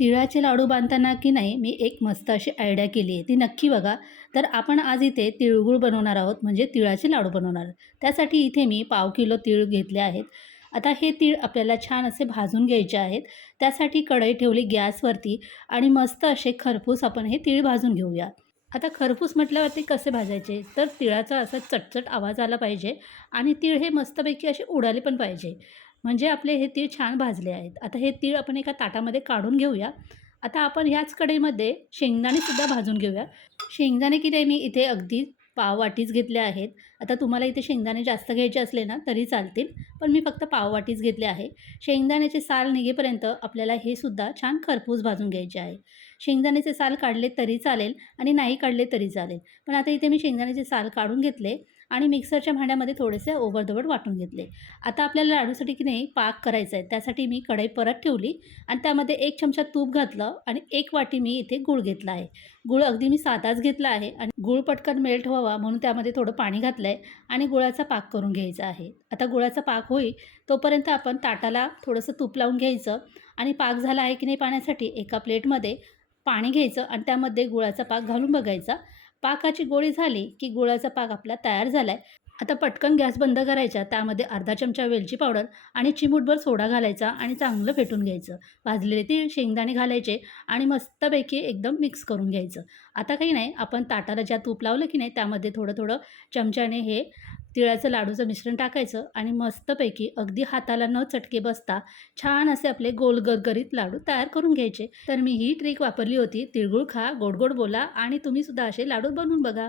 तिळाचे लाडू बांधताना की नाही मी एक मस्त अशी आयडिया केली आहे, ती नक्की बघा. तर आपण आज इथे तिळगुळ बनवणार आहोत, म्हणजे तिळाचे लाडू बनवणार आहोत. त्यासाठी इथे मी पाव किलो तीळ घेतले आहेत. आता हे तीळ आपल्याला छान असे भाजून घ्यायचे आहेत. त्यासाठी कढई ठेवली गॅसवरती आणि मस्त असे खरपूस आपण हे तीळ भाजून घेऊया. आता खरपूस म्हटल्यावरती कसे भाजायचे, तर तिळाचा असा चटचट आवाज आला पाहिजे आणि तीळ हे मस्तपैकी असे उडाले पण पाहिजे. म्हणजे आपले हे तीळ छान भाजले आहेत. आता हे तीळ आपण एका ताटामध्ये काढून घेऊया. आता आपण ह्याच कढईमध्ये शेंगदाणेसुद्धा भाजून घेऊया. शेंगदाणे की नाही मी इथे अगदी पाव वाटीच घेतले आहेत. आता तुम्हाला इथे शेंगदाणे जास्त घ्यायचे असले ना तरी चालतील, पण मी फक्त पाव वाटीच घेतले आहे. शेंगदाण्याचे साल निघेपर्यंत आपल्याला हे सुद्धा छान खरपूस भाजून घ्यायचे आहे. शेंगदाण्याचे साल काढले तरी चालेल आणि नाही काढले तरी चालेल. पण आता इथे मी शेंगदाण्याचे साल काढून घेतले आणि मिक्सरच्या भांड्यामध्ये थोडेसे ओबडधोबड वाटून घेतले. आता आपल्याला लाडूसाठी की नाही पाक करायचा आहे. त्यासाठी मी कढई परत ठेवली आणि त्यामध्ये 1 चमचा तूप घातलं आणि 1 वाटी मी इथे गूळ घेतला आहे. गूळ अगदी मी साधाच घेतला आहे आणि गूळ पटकन मेल्ट व्हावा म्हणून त्यामध्ये थोडं पाणी घातलं आहे आणि गुळाचा पाक करून घ्यायचा आहे. आता गुळाचा पाक होईल तोपर्यंत आपण ताटाला थोडंसं तूप लावून घ्यायचं आणि पाक झाला आहे की नाही पाण्यासाठी एका प्लेटमध्ये पाणी घ्यायचं आणि त्यामध्ये गुळाचा पाक घालून बघायचा. पाकाची गोळी झाली की गुळाचा पाक आपला तयार झाला आहे. आता पटकन गॅस बंद करायचा. त्यामध्ये अर्धा चमचा वेलची पावडर आणि चिमूटभर सोडा घालायचा आणि चांगलं फेटून घ्यायचं. भाजलेले तीळ, शेंगदाणे घालायचे आणि मस्तपैकी एकदम मिक्स करून घ्यायचं. आता काही नाही, आपण ताटाला ज्या तूप लावलं की नाही त्यामध्ये थोडं-थोडं चमच्याने हे तिळाचं लाडूचं मिश्रण टाकायचं आणि मस्तपैकी अगदी हाताला न चटके बसता छान असे आपले गोल गरगरीत लाडू तयार करून घ्यायचे. तर मी ही ट्रिक वापरली होती. तिळगुळ खा, गोड गोड बोला आणि तुम्हीसुद्धा असे लाडू बनवून बघा.